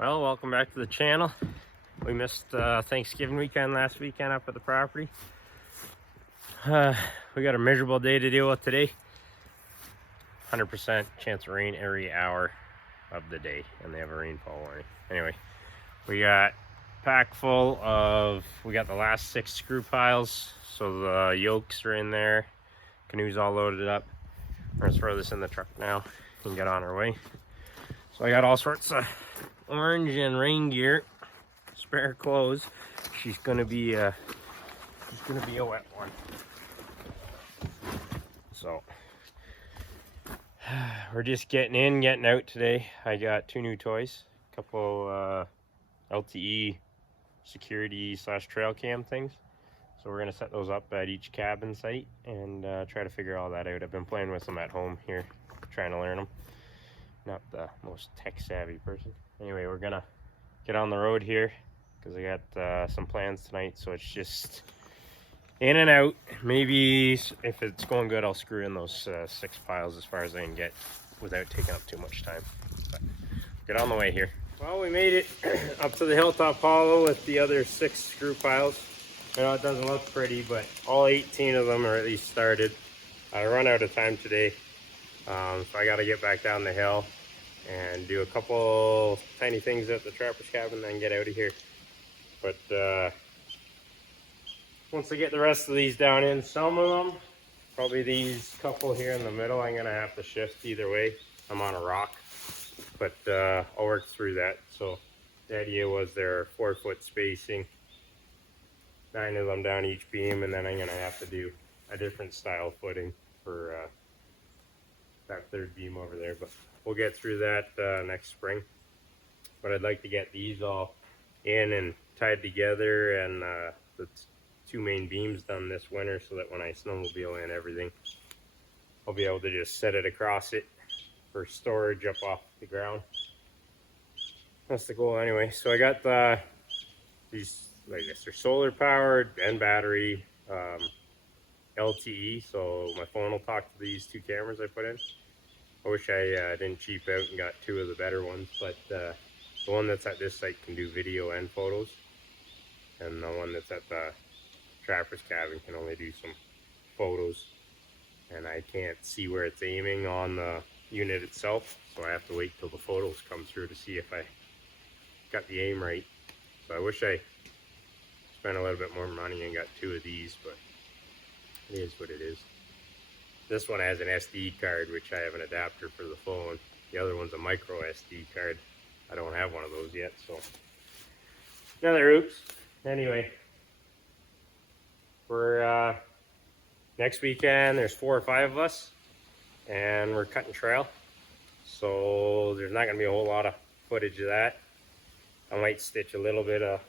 Well, welcome back to the channel. We missed Thanksgiving weekend last weekend up at the property. We got a miserable day to deal with today. 100% chance of rain every hour of the day, and they have a rainfall warning. Anyway, we got pack full of, we got the last 6 screw piles, so the yokes are in there, canoes all loaded up. We're gonna throw this in the truck now and get on our way. So I got all sorts of orange and rain gear, spare clothes. She's gonna be a wet one. So we're just getting in, getting out today. I got 2 new toys, a couple LTE security / trail cam things. So we're gonna set those up at each cabin site and try to figure all that out. I've been playing with them at home here, trying to learn them. Not the most tech savvy person. Anyway, we're gonna get on the road here because I got some plans tonight, so it's just in and out. Maybe if it's going good, I'll screw in those 6 piles as far as I can get without taking up too much time. But get on the way here. Well, we made it up to the Hilltop Hollow with the other 6 screw piles. I know it doesn't look pretty, but all 18 of them are at least started. I run out of time today, so I got to get back down the hill and do a couple tiny things at the trapper's cabin, then get out of here. But once I get the rest of these down in, some of them, probably these couple here in the middle, I'm gonna have to shift either way. I'm on a rock, but I'll work through that. So the idea was there are 4-foot spacing, 9 of them down each beam, and then I'm gonna have to do a different style footing for that 3rd beam over there. But we'll get through that next spring. But I'd like to get these all in and tied together, and the 2 main beams done this winter, so that when I snowmobile in everything, I'll be able to just set it across it for storage up off the ground. That's the goal anyway. So I got these, I guess they're solar powered and battery, LTE, so my phone will talk to these 2 cameras I put in. I wish I didn't cheap out and got 2 of the better ones, but the one that's at this site can do video and photos, and the one that's at the trapper's cabin can only do some photos, and I can't see where it's aiming on the unit itself, so I have to wait till the photos come through to see if I got the aim right. So I wish I spent a little bit more money and got 2 of these, but it is what it is. This one has an SD card, which I have an adapter for the phone. The other one's a micro SD card. I don't have one of those yet, so another oops. Anyway, we're next weekend there's 4 or 5 of us, and we're cutting trail, so there's not gonna be a whole lot of footage of that. I might stitch a little bit of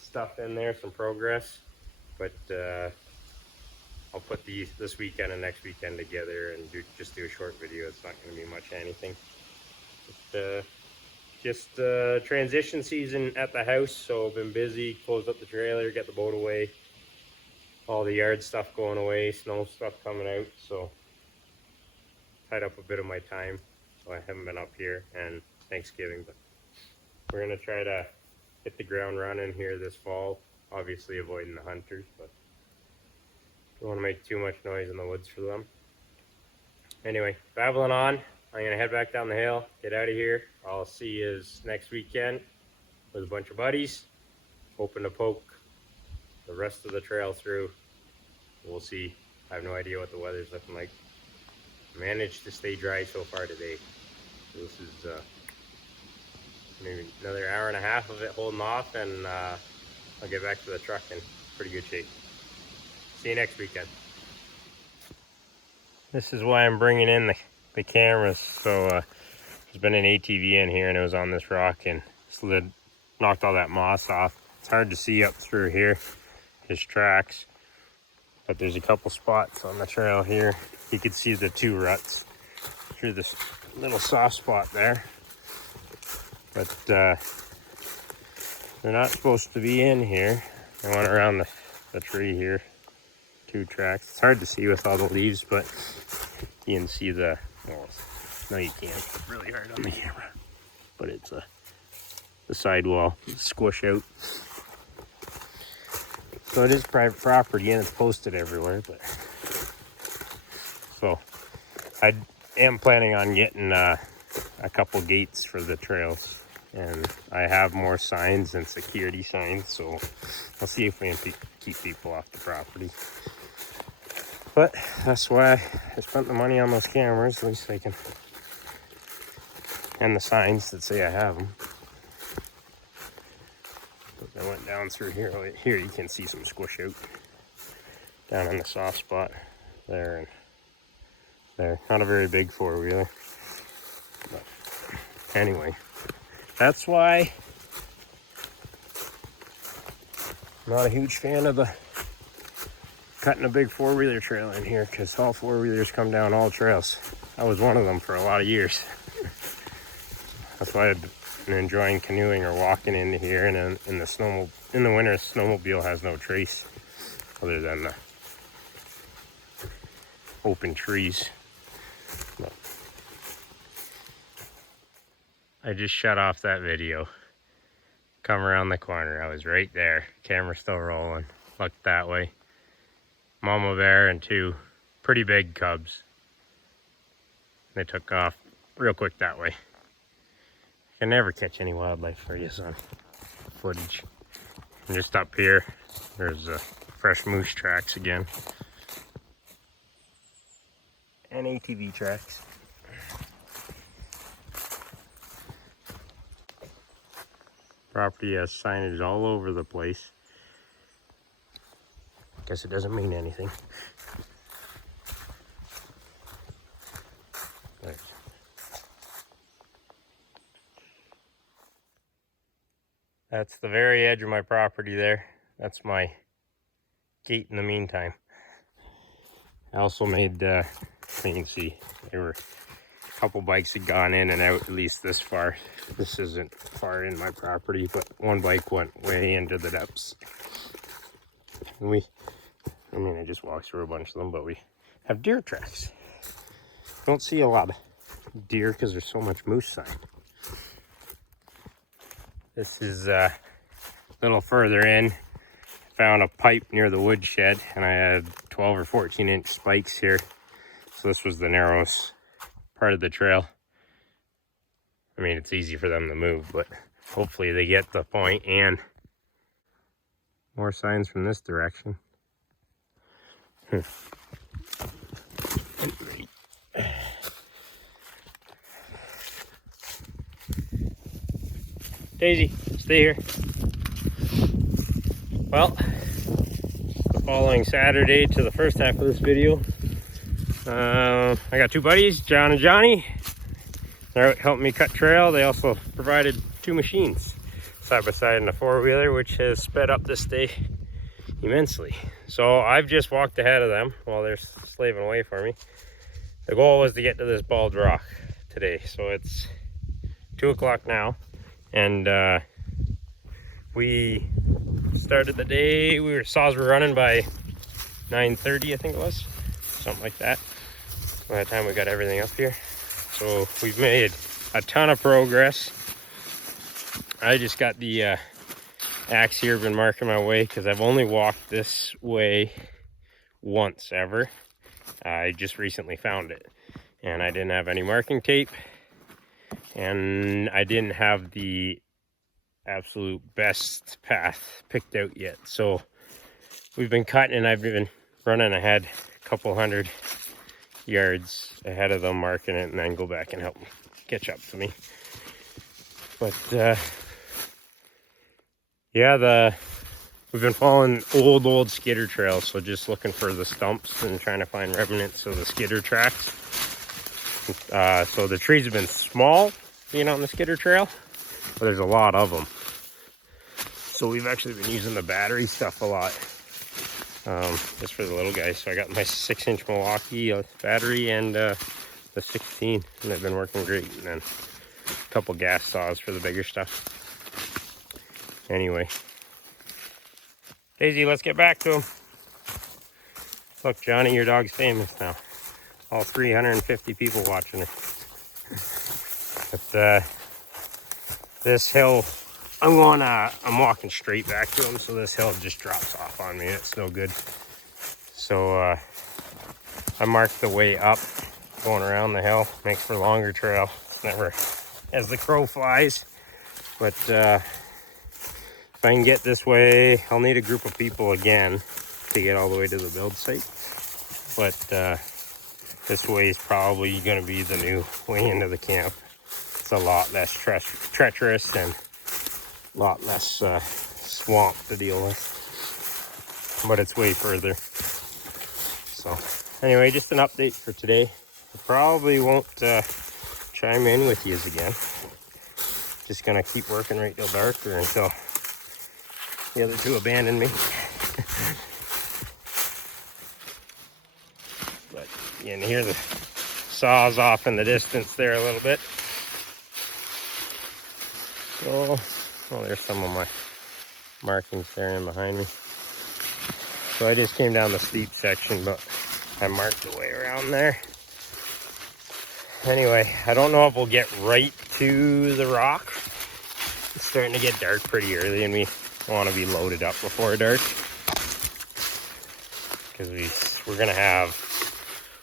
stuff in there, some progress, but I'll put these this weekend and next weekend together and just do a short video. It's not going to be much anything. Just transition season at the house, so I've been busy. Closed up the trailer, get the boat away, all the yard stuff going away, snow stuff coming out, so tied up a bit of my time, so I haven't been up here, and Thanksgiving, but we're going to try to hit the ground running here this fall, obviously avoiding the hunters, but don't want to make too much noise in the woods for them. Anyway, babbling on, I'm going to head back down the hill, get out of here. I'll see you next weekend with a bunch of buddies, hoping to poke the rest of the trail through. We'll see. I have no idea what the weather's looking like. Managed to stay dry so far today. So this is maybe another hour and a half of it holding off, and I'll get back to the truck in pretty good shape. See you next weekend. This is why I'm bringing in the cameras. So there's been an ATV in here, and it was on this rock and slid, knocked all that moss off. It's hard to see up through here, his tracks, but there's a couple spots on the trail here. You can see the 2 ruts through this little soft spot there, but they're not supposed to be in here. I went around the tree here. 2 tracks. It's hard to see with all the leaves, but you can see the, well, no you can't, it's really hard on the camera, but it's the sidewall squish out. So it is private property and it's posted everywhere, but so I am planning on getting a couple gates for the trails, and I have more signs and security signs, so I'll see if we can keep people off the property. But that's why I spent the money on those cameras, at least I can, and the signs that say I have them. I went down through here. Here you can see some squish out down in the soft spot there and there. Not a very big four-wheeler, but anyway, that's why I'm not a huge fan of the cutting a big four-wheeler trail in here, because all four-wheelers come down all trails. I was one of them for a lot of years. That's why I've been enjoying canoeing or walking into here. And in the winter, snowmobile has no trace other than the open trees. But I just shut off that video. Come around the corner. I was right there. Camera still rolling. Looked that way. Mama bear and two pretty big cubs. They took off real quick that way. Can never catch any wildlife for you on footage. And just up here, there's fresh moose tracks again. And ATV tracks. Property has signage all over the place. Guess it doesn't mean anything. There. That's the very edge of my property there. That's my gate in the meantime. I also made, you can see, there were a couple bikes had gone in and out, at least this far. This isn't far in my property, but one bike went way into the depths. And I just walked through a bunch of them, but we have deer tracks. Don't see a lot of deer because there's so much moose sign. This is a little further in. Found a pipe near the woodshed, and I had 12 or 14 inch spikes here. So this was the narrowest part of the trail. I mean, it's easy for them to move, but hopefully they get the point. And more signs from this direction. Daisy, stay here. Well, the following Saturday to the first half of this video, I got two buddies, John and Johnny. They're out helping me cut trail. They also provided two machines, side by side in a four-wheeler, which has sped up this day immensely. So I've just walked ahead of them while they're slaving away for me. The goal was to get to this bald rock today. So it's 2 o'clock now, and we started the day. Saws were running by 9:30, I think it was, something like that. By the time we got everything up here, so we've made a ton of progress. I just got the axe here, been marking my way because I've only walked this way once ever. I just recently found it, and I didn't have any marking tape, and I didn't have the absolute best path picked out yet. So we've been cutting, and I've been running ahead a couple hundred yards ahead of them, marking it, and then go back and help them catch up to me. But yeah, we've been following old skidder trails, so just looking for the stumps and trying to find remnants of the skidder tracks. So the trees have been small being on the skidder trail, but there's a lot of them. So we've actually been using the battery stuff a lot, just for the little guys. So I got my 6-inch Milwaukee battery and the 16, and they've been working great. And then a couple gas saws for the bigger stuff. Anyway, Daisy, let's get back to him. Look, Johnny, your dog's famous now. All 350 people watching her. But this hill I'm walking straight back to him, so this hill just drops off on me. It's no good. So I marked the way up, going around the hill. Makes for a longer trail. It's never as the crow flies. But if I can get this way, I'll need a group of people again to get all the way to the build site. But this way is probably going to be the new way into the camp. It's a lot less treacherous and a lot less swamp to deal with, but it's way further. So anyway, just an update for today. I probably won't chime in with yous again. Just gonna keep working right till dark or until the other two abandon me. But you can hear the saws off in the distance there a little bit. So, well, there's some of my markings there in behind me. So I just came down the steep section, but I marked the way around there. Anyway, I don't know if we'll get right to the rock. It's starting to get dark pretty early, and we want to be loaded up before dark. Because we're going to have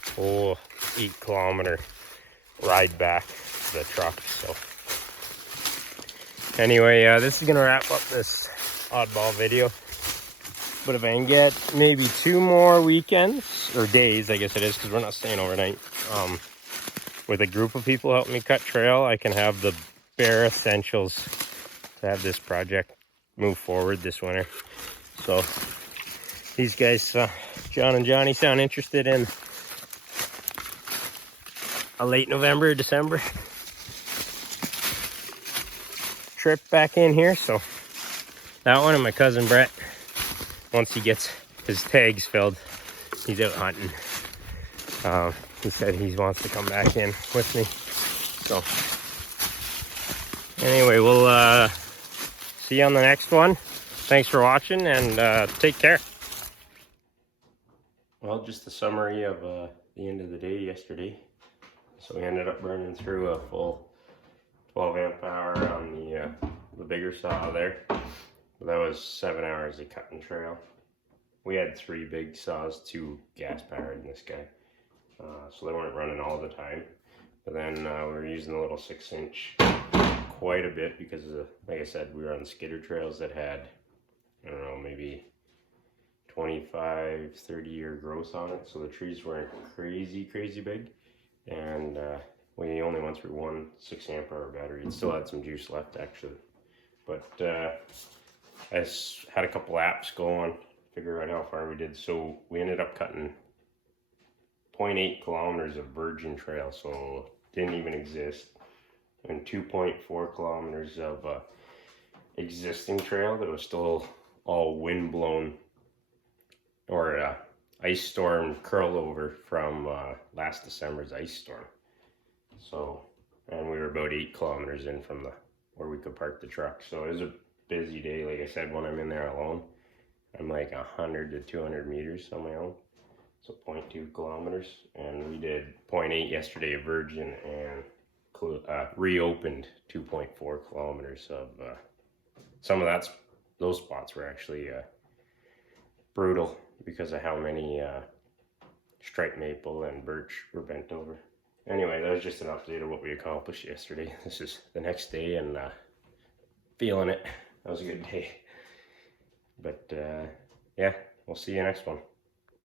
a whole 8-kilometer ride back to the truck, so... Anyway, this is going to wrap up this oddball video. But if I can get maybe 2 more weekends, or days, I guess it is, because we're not staying overnight, with a group of people helping me cut trail, I can have the bare essentials to have this project move forward this winter. So, these guys, John and Johnny, sound interested in a late November, December trip back in here. So that one, and my cousin Brett, once he gets his tags filled, he's out hunting. He said he wants to come back in with me. So anyway, we'll see you on the next one. Thanks for watching, and take care. Well, just a summary of the end of the day yesterday. So we ended up burning through a full 12 amp hour on the bigger saw there. That was 7 hours of cutting trail. We had 3 big saws, 2 gas powered in this guy. So they weren't running all the time. But then we were using the little 6-inch quite a bit because, like I said, we were on skidder trails that had, I don't know, maybe 25, 30-year growth on it. So the trees weren't crazy big. And we only went through 1 6-amp hour battery. It still had some juice left, actually. But I had a couple laps going, figure out how far we did. So we ended up cutting 0.8 kilometers of virgin trail, so didn't even exist, and 2.4 kilometers of existing trail that was still all wind blown or ice storm curl over from last December's ice storm. So, and we were about 8 kilometers in from where we could park the truck. So it was a busy day. Like I said, when I'm in there alone, I'm like 100 to 200 meters on my own. So 0.2 kilometers. And we did 0.8 yesterday of virgin, and reopened 2.4 kilometers of, some of those spots were actually brutal because of how many striped maple and birch were bent over. Anyway, that was just an update of what we accomplished yesterday. This is the next day, and feeling it. That was a good day. But yeah, we'll see you next one.